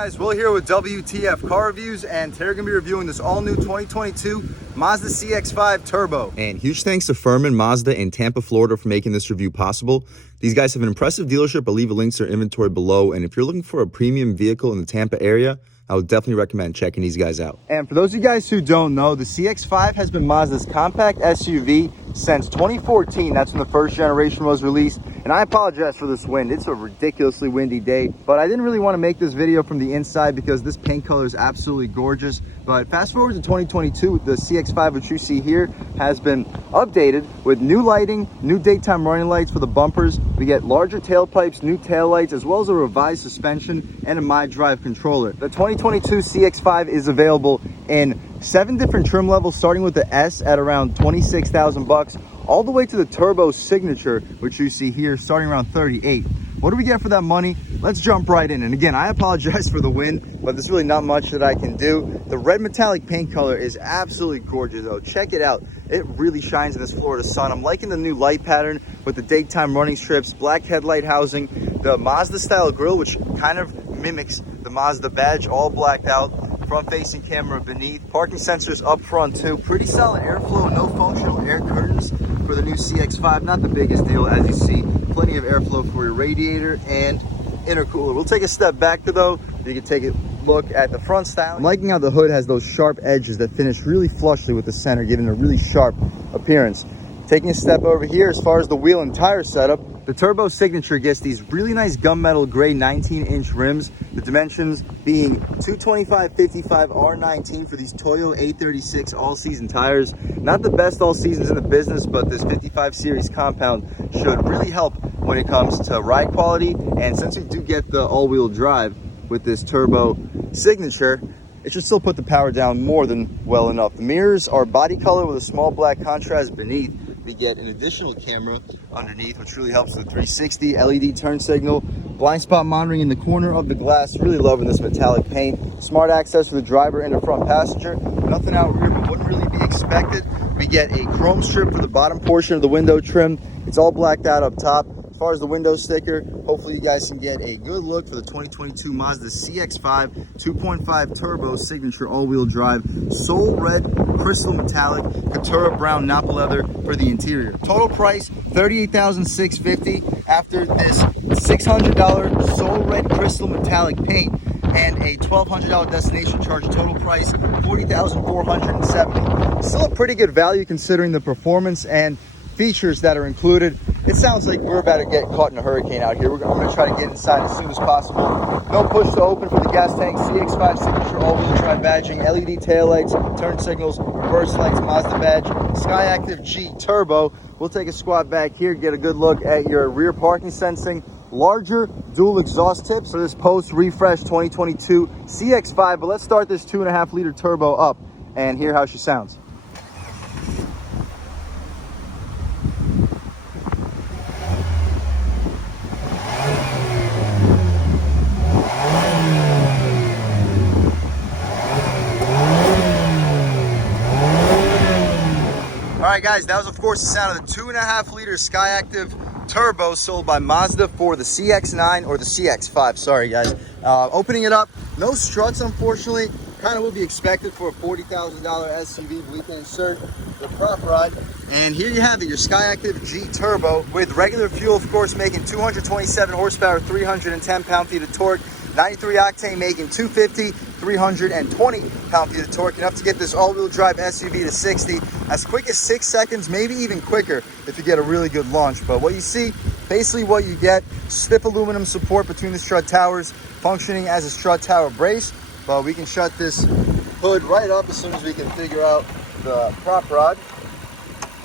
guys, Will here with W.T.F car reviews, and today we're going to be reviewing this all-new 2022 Mazda CX-5 Turbo. And huge thanks to Furman Mazda in Tampa, Florida for making this review possible. These guys have an impressive dealership. I'll leave a link to their inventory below, and if you're looking for a premium vehicle in the Tampa area, I would definitely recommend checking these guys out. And for those of you guys who don't know, the CX-5 has been Mazda's compact SUV since 2014. That's when the first generation was released. And I apologize for this wind. It's a ridiculously windy day, but I didn't really want to make this video from the inside because this paint color is absolutely gorgeous. But fast forward to 2022, the CX-5, which you see here, has been updated with new lighting, new daytime running lights for the bumpers. We get larger tailpipes, new taillights, as well as a revised suspension and a MyDrive controller. The 2022 CX-5 is available in 7 different trim levels, starting with the S at around 26,000 bucks, all the way to the Turbo Signature, which you see here, starting around 38. What do we get for that money? Let's jump right in. And again, I apologize for the wind, but there's really not much that I can do. The red metallic paint color is absolutely gorgeous though. Check it out. It really shines in this Florida sun. I'm liking the new light pattern with the daytime running strips, black headlight housing, the Mazda style grille, which kind of mimics the Mazda badge, all blacked out. Front facing camera beneath, parking sensors up front too. Pretty solid airflow, no functional air curtains for the new CX-5. Not the biggest deal, as you see. Plenty of airflow for your radiator and intercooler. We'll take a step back though. You can take a look at the front style. I'm liking how the hood has those sharp edges that finish really flushly with the center, giving a really sharp appearance. Taking a step over here, as far as the wheel and tire setup, the Turbo Signature gets these really nice gunmetal gray 19-inch rims. The dimensions being 225/55 R19 for these Toyo A36 all-season tires. Not the best all-seasons in the business, but this 55 series compound should really help when it comes to ride quality. And since we do get the all-wheel drive with this Turbo Signature, it should still put the power down more than well enough. The mirrors are body color with a small black contrast beneath. We get an additional camera underneath, which really helps with 360 LED turn signal, blind spot monitoring in the corner of the glass. Really loving this metallic paint. Smart access for the driver and the front passenger. Nothing out rear, but wouldn't really be expected. We get a chrome strip for the bottom portion of the window trim. It's all blacked out up top. As far as the window sticker, hopefully you guys can get a good look for the 2022 Mazda CX-5 2.5 Turbo Signature all-wheel drive, Soul Red Crystal Metallic Katura Brown Nappa leather for the interior. Total price $38,650 after this $600 Soul Red Crystal Metallic paint and a $1,200 destination charge. Total price $40,470. Still a pretty good value considering the performance and features that are included. It sounds like we're about to get caught in a hurricane out here. I'm going to try to get inside as soon as possible. No push to open for the gas tank. CX-5 Signature all-wheel drive badging, LED taillights, turn signals, reverse lights, Mazda badge, Skyactiv G Turbo. We'll take a squat back here, get a good look at your rear parking sensing. Larger dual exhaust tips for this post-refresh 2022 CX-5. But let's start this 2.5 liter turbo up and hear how she sounds. Alright guys, that was of course the sound of the 2.5 liter Skyactiv Turbo sold by Mazda for the CX-9 or the CX-5, sorry guys. Opening it up, no struts unfortunately, kind of would be expected for a $40,000 SUV, but we can insert the prop rod. And here you have it, your Skyactiv G Turbo with regular fuel, of course, making 227 horsepower, 310 pound-feet of torque. 93 octane making 250, 320 pound-feet of torque, enough to get this all-wheel drive SUV to 60 as quick as 6 seconds, maybe even quicker if you get a really good launch. But what you see, basically what you get, stiff aluminum support between the strut towers, functioning as a strut tower brace. But we can shut this hood right up as soon as we can figure out the prop rod.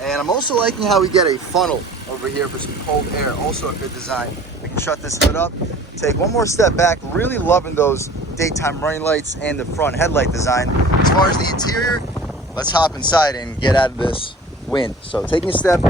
And I'm also liking how we get a funnel over here for some cold air, also a good design. We can shut this hood up, take one more step back. Really loving those daytime running lights and the front headlight design. As far as the interior, let's hop inside and get out of this wind. So taking a step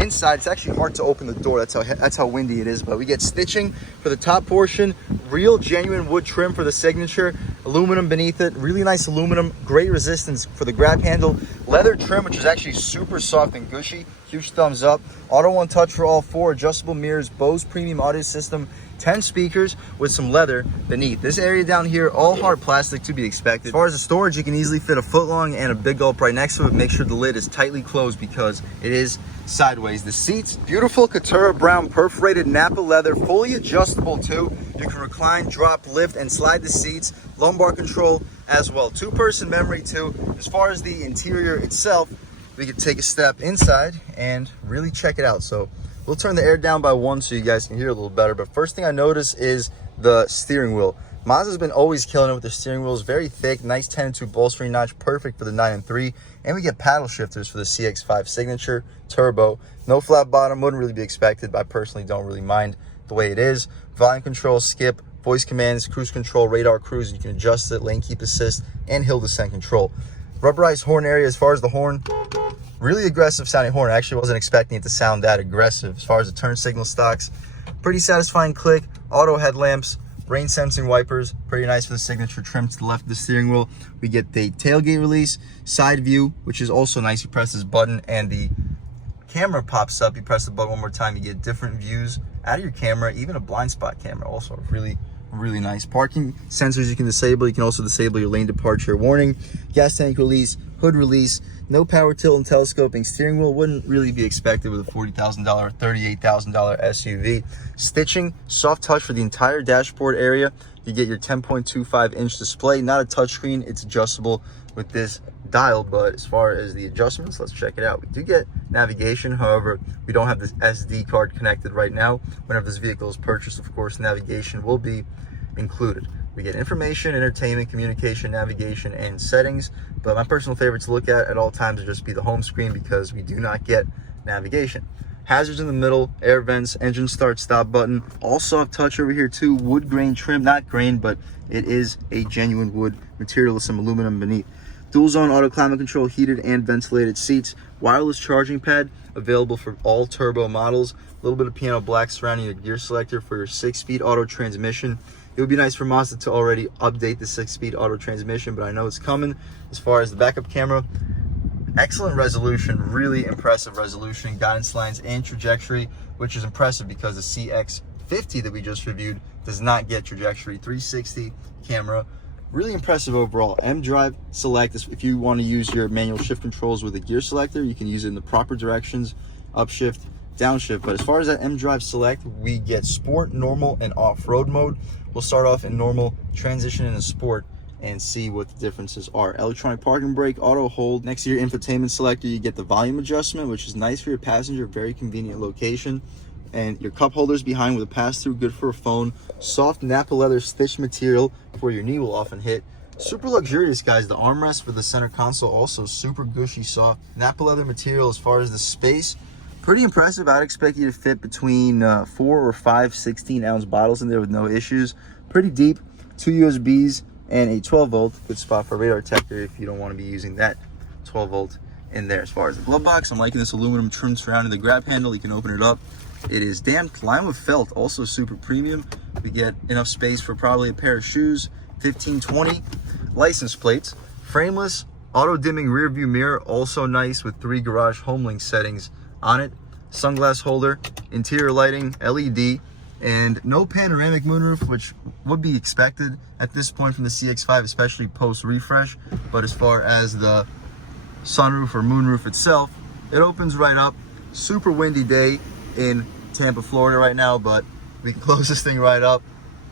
inside, it's actually hard to open the door. That's how windy it is. But we get stitching for the top portion, real genuine wood trim for the Signature, aluminum beneath it, really nice aluminum, great resistance for the grab handle. Leather trim, which is actually super soft and gushy. Huge thumbs up. Auto One Touch for all four. Adjustable mirrors. Bose premium audio system. 10 speakers with some leather beneath. This area down here, all hard plastic to be expected. As far as the storage, you can easily fit a foot long and a big gulp right next to it. Make sure the lid is tightly closed because it is sideways. The seats, beautiful Katura brown perforated Napa leather, fully adjustable too. You can recline, drop, lift, and slide the seats. Lumbar control as well. Two-person memory too. As far as the interior itself, we could take a step inside and really check it out. So we'll turn the air down by 1 so you guys can hear a little better. But first thing I notice is the steering wheel. Mazda's been always killing it with their steering wheels. Very thick, nice 10-2 bolstering notch, perfect for the 9 and 3. And we get paddle shifters for the CX-5 Signature Turbo. No flat bottom, wouldn't really be expected, but I personally don't really mind the way it is. Volume control, skip, voice commands, cruise control, radar cruise. You can adjust it, lane keep assist, and hill descent control. Rubberized horn area. As far as the horn, really aggressive sounding horn. I actually wasn't expecting it to sound that aggressive. As far as the turn signal stocks, pretty satisfying click. Auto headlamps, rain sensing wipers, pretty nice for the Signature trim to the left of the steering wheel. We get the tailgate release, side view, which is also nice. You press this button and the camera pops up. You press the button one more time, you get different views out of your camera, even a blind spot camera. Also really nice. Parking sensors you can disable. You can also disable your lane departure warning. Gas tank release, hood release. No power tilt and telescoping steering wheel. Wouldn't really be expected with a $40,000, $38,000 SUV. Stitching, soft touch for the entire dashboard area. You get your 10.25-inch display. Not a touchscreen. It's adjustable with this dial. But as far as the adjustments, let's check it out. We do get navigation. However, we don't have this SD card connected right now. Whenever this vehicle is purchased, of course, navigation will be included. We get information, entertainment, communication, navigation, and settings. But my personal favorite to look at all times would just be the home screen because we do not get navigation. Hazards in the middle, air vents, engine start stop button. All soft touch over here too. Wood grain trim, not grain, but it is a genuine wood material with some aluminum beneath. Dual zone auto climate control, heated and ventilated seats. Wireless charging pad available for all turbo models. A little bit of piano black surrounding your gear selector for your 6-speed auto transmission. It would be nice for Mazda to already update the 6-speed auto transmission, but I know it's coming. As far as the backup camera, excellent resolution, really impressive resolution, guidance lines and trajectory, which is impressive because the CX-50 that we just reviewed does not get trajectory. 360 camera, really impressive overall. M-Drive Select, if you want to use your manual shift controls with a gear selector, you can use it in the proper directions, upshift, downshift. But as far as that M-Drive Select, we get sport, normal, and off-road mode. We'll start off in normal, transition into sport, and see what the differences are. Electronic parking brake, auto hold. Next to your infotainment selector, you get the volume adjustment, which is nice for your passenger, very convenient location. And your cup holders behind with a pass-through, good for a phone. Soft Napa leather stitch material where your knee will often hit. Super luxurious, guys. The armrest for the center console, also super gushy, soft. Napa leather material. As far as the space, pretty impressive. I'd expect you to fit between 4 or 5 16-ounce bottles in there with no issues. Pretty deep, 2 USBs and a 12-volt. Good spot for a radar detector if you don't want to be using that 12-volt in there. As far as the glove box, I'm liking this aluminum trim surrounding the grab handle. You can open it up. It is damped, lined with felt, also super premium. We get enough space for probably a pair of shoes. 1520 license plates. Frameless, auto-dimming rear view mirror, also nice with 3 garage home link settings on it. Sunglass holder, interior lighting, LED, and no panoramic moonroof, which would be expected at this point from the CX-5, especially post refresh. But as far as the sunroof or moonroof itself, it opens right up. Super windy day in Tampa, Florida right now, but we can close this thing right up.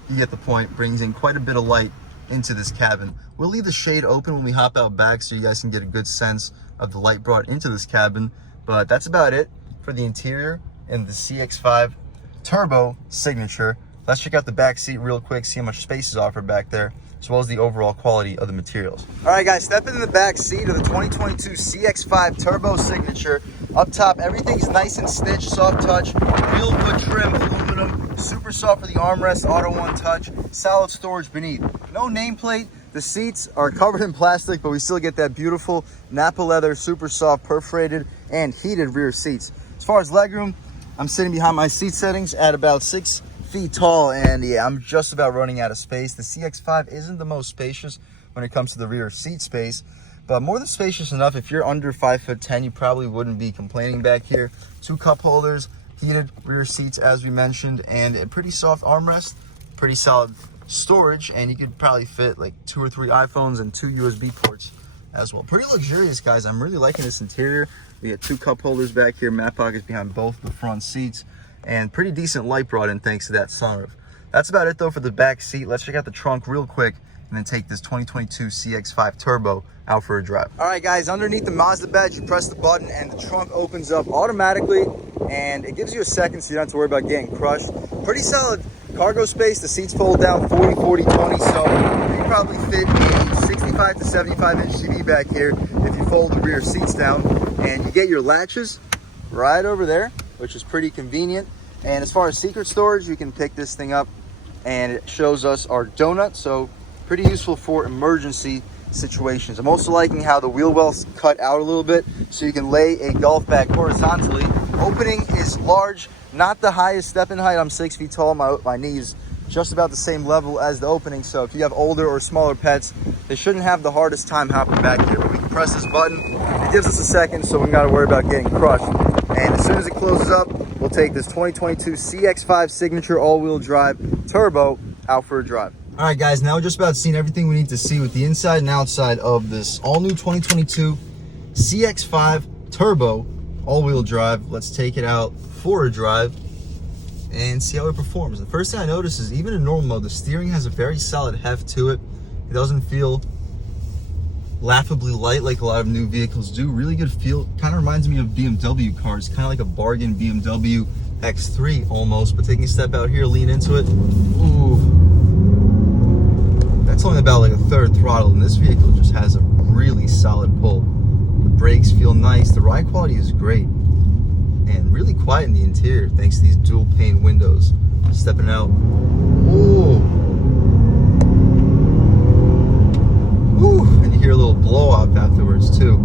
You get the point. Brings in quite a bit of light into this cabin. We'll leave the shade open when we hop out back so you guys can get a good sense of the light brought into this cabin. But that's about it for the interior and the CX-5 Turbo Signature. Let's check out the back seat real quick, see how much space is offered back there, as well as the overall quality of the materials. All right, guys, step into the back seat of the 2022 CX-5 Turbo Signature. Up top, everything's nice and stitched, soft touch, real wood trim, aluminum, super soft for the armrest, Auto One Touch, solid storage beneath. No nameplate. The seats are covered in plastic, but we still get that beautiful Napa leather, super soft, perforated, and heated rear seats. As far as legroom, I'm sitting behind my seat settings at about 6 feet tall, and yeah, I'm just about running out of space. The CX-5 isn't the most spacious when it comes to the rear seat space, but more than spacious enough. If you're under 5'10", you probably wouldn't be complaining back here. 2 cup holders, heated rear seats as we mentioned, and a pretty soft armrest, pretty solid storage, and you could probably fit like 2 or 3 iPhones and 2 USB ports as well. Pretty luxurious, guys. I'm really liking this interior. We got 2 cup holders back here, mat pockets behind both the front seats, and pretty decent light brought in thanks to that sunroof. That's about it though for the back seat. Let's check out the trunk real quick and then take this 2022 CX-5 Turbo out for a drive. All right, guys, underneath the Mazda badge, you press the button and the trunk opens up automatically, and it gives you a second so you don't have to worry about getting crushed. Pretty solid cargo space. The seats fold down 40, 40, 20, so you can probably fit a 65 to 75 inch TV back here if you fold the rear seats down, and you get your latches right over there, which is pretty convenient. And as far as secret storage, you can pick this thing up and it shows us our donut, so pretty useful for emergency situations. I'm also liking how the wheel wells cut out a little bit so you can lay a golf bag horizontally. Opening is large, not the highest step in height. I'm 6 feet tall. My knees just about the same level as the opening, so if you have older or smaller pets, they shouldn't have the hardest time hopping back here. But we can press this button, it gives us a second, so we got to worry about getting crushed. And as soon as it closes up, we'll take this 2022 CX-5 Signature all-wheel drive Turbo out for a drive. All right, guys, now we're just about seeing everything we need to see with the inside and outside of this all-new 2022 CX-5 Turbo all-wheel drive. Let's take it out for a drive and see how it performs. The first thing I notice is even in normal mode, the steering has a very solid heft to it. It doesn't feel laughably light like a lot of new vehicles do. Really good feel. Kind of reminds me of BMW cars, kind of like a bargain BMW X3 almost. But taking a step out here, lean into it. Ooh, that's only about like a third throttle, and this vehicle just has a really solid pull. The brakes feel nice. The ride quality is great, and really quiet in the interior thanks to these dual pane windows. Stepping out. Ooh. Ooh. And you hear a little blow off afterwards too.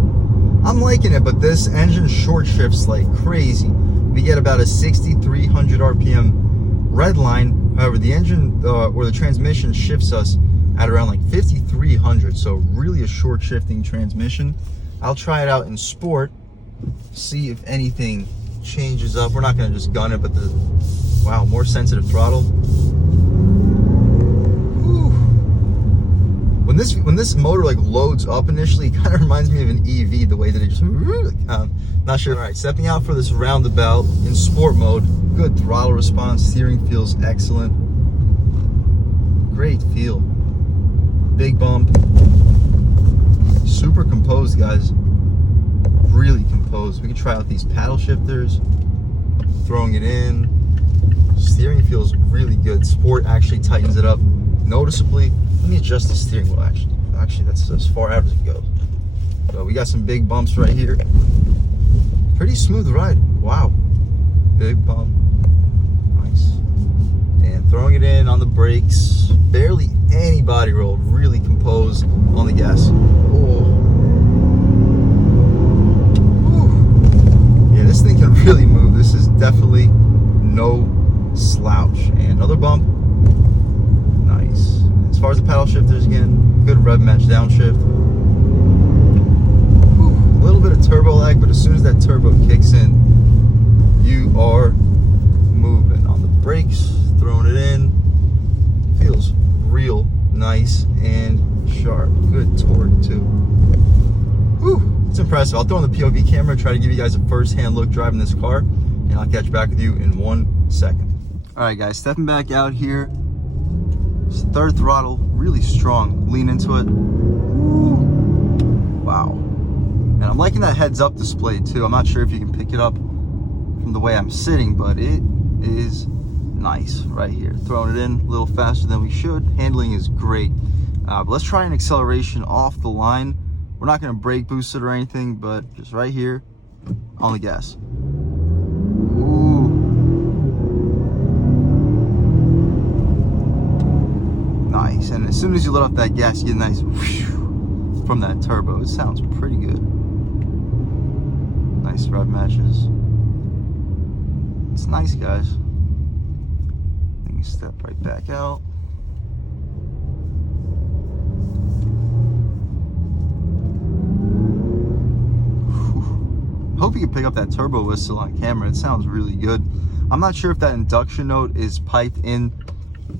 I'm liking it, but this engine short shifts like crazy. We get about a 6,300 RPM red line. However, the engine or the transmission shifts us at around like 5,300. So really a short shifting transmission. I'll try it out in sport, see if anything changes up. We're not going to just gun it, but the wow, more sensitive throttle. Whew. When this motor like loads up initially, it kind of reminds me of an EV, the way that it just not sure. All right, stepping out for this roundabout in sport mode. Good throttle response. Steering feels excellent. Great feel. Big bump. Super composed, guys. Really composed. We can try out these paddle shifters. Throwing it in. Steering feels really good. Sport actually tightens it up noticeably. Let me adjust the steering wheel actually. Actually, that's as far out as it goes. So we got some big bumps right here. Pretty smooth ride. Wow. Big bump. Nice. And throwing it in on the brakes. Barely any body roll. Really composed on the gas. Oh. Whew. Yeah, this thing can really move. This is definitely no slouch. And another bump. Nice. As far as the paddle shifters, again, good rev match downshift. A little bit of turbo lag, but as soon as that turbo kicks in, you are moving. On the brakes, throwing it in, feels real nice and sharp. Good torque too. Whew, it's impressive. I'll throw on the POV camera, try to give you guys a first-hand look driving this car, and I'll catch back with you in 1 second. All right, guys, stepping back out here. Third throttle, really strong. Lean into it. Ooh. Wow. And I'm liking that heads-up display too. I'm not sure if you can pick it up from the way I'm sitting, but it is nice right here. Throwing it in a little faster than we should. Handling is great. But let's try an acceleration off the line. We're not going to brake boost it or anything, but just right here on the gas. Ooh. Nice. And as soon as you let off that gas, you get a nice whoosh from that turbo. It sounds pretty good. Nice rev matches. It's nice, guys. Then you step right back out. Hope you can pick up that turbo whistle on camera. It sounds really good. I'm not sure if that induction note is piped in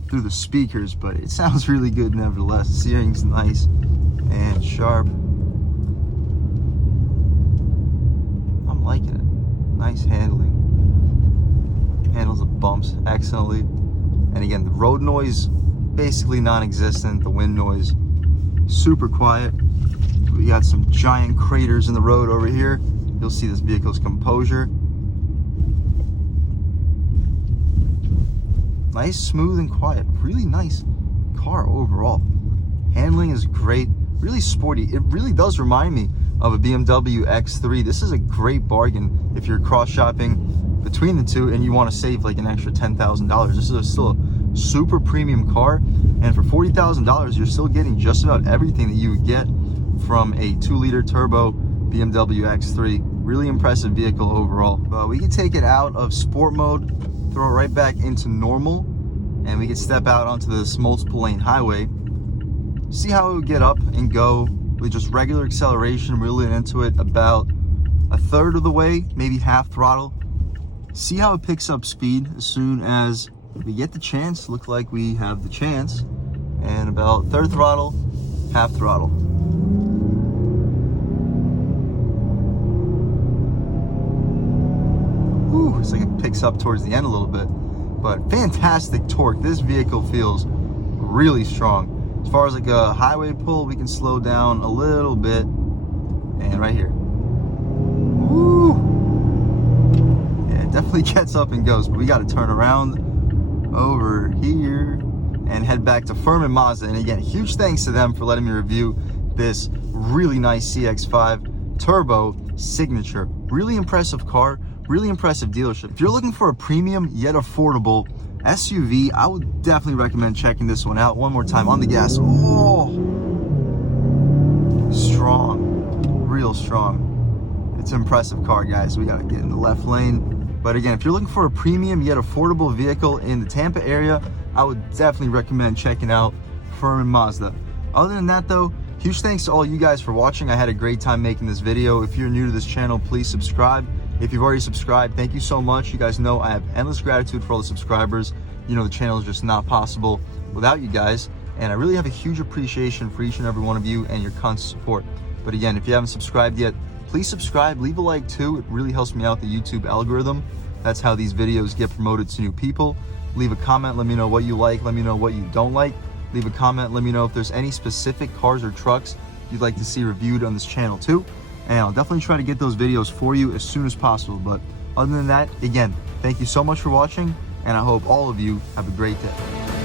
through the speakers, but it sounds really good nevertheless. The steering's nice and sharp. I'm liking it. Nice handling. Handles the bumps excellently. And again, the road noise basically non-existent. The wind noise super quiet. We got some giant craters in the road over here. You'll see this vehicle's composure. Nice, smooth, and quiet. Really nice car overall. Handling is great. Really sporty. It really does remind me of a BMW X3. This is a great bargain if you're cross-shopping between the two and you want to save like an extra $10,000. This is still a super premium car, and for $40,000 you're still getting just about everything that you would get from a 2-liter turbo BMW X3. Really impressive vehicle overall. But we can take it out of sport mode, throw it right back into normal, and we can step out onto this multiple lane highway. See how it would get up and go with just regular acceleration, really into it about a third of the way, maybe half throttle. See how it picks up speed as soon as we get the chance. Look like we have the chance. And about third throttle, half throttle. Whew, it's like it picks up towards the end a little bit. But fantastic torque. This vehicle feels really strong. As far as like a highway pull, we can slow down a little bit. And right here. Woo! Yeah, it definitely gets up and goes, but we got to turn around over here and head back to Furman Mazda. And again, huge thanks to them for letting me review this really nice CX-5 Turbo Signature. Really impressive car, really impressive dealership. If you're looking for a premium yet affordable SUV, I would definitely recommend checking this one out. One more time on the gas. Oh, strong, real strong. It's an impressive car, guys. We gotta get in the left lane. But again, if you're looking for a premium yet affordable vehicle in the Tampa area, I would definitely recommend checking out Furman Mazda. Other than that though, huge thanks to all you guys for watching. I had a great time making this video. If you're new to this channel, please subscribe. If you've already subscribed, thank you so much. You guys know I have endless gratitude for all the subscribers. You know, the channel is just not possible without you guys. And I really have a huge appreciation for each and every one of you and your constant support. But again, if you haven't subscribed yet, please subscribe, leave a like too. It really helps me out the YouTube algorithm. That's how these videos get promoted to new people. Leave a comment, let me know what you like, let me know what you don't like. Leave a comment, let me know if there's any specific cars or trucks you'd like to see reviewed on this channel too. And I'll definitely try to get those videos for you as soon as possible. But other than that, again, thank you so much for watching, and I hope all of you have a great day.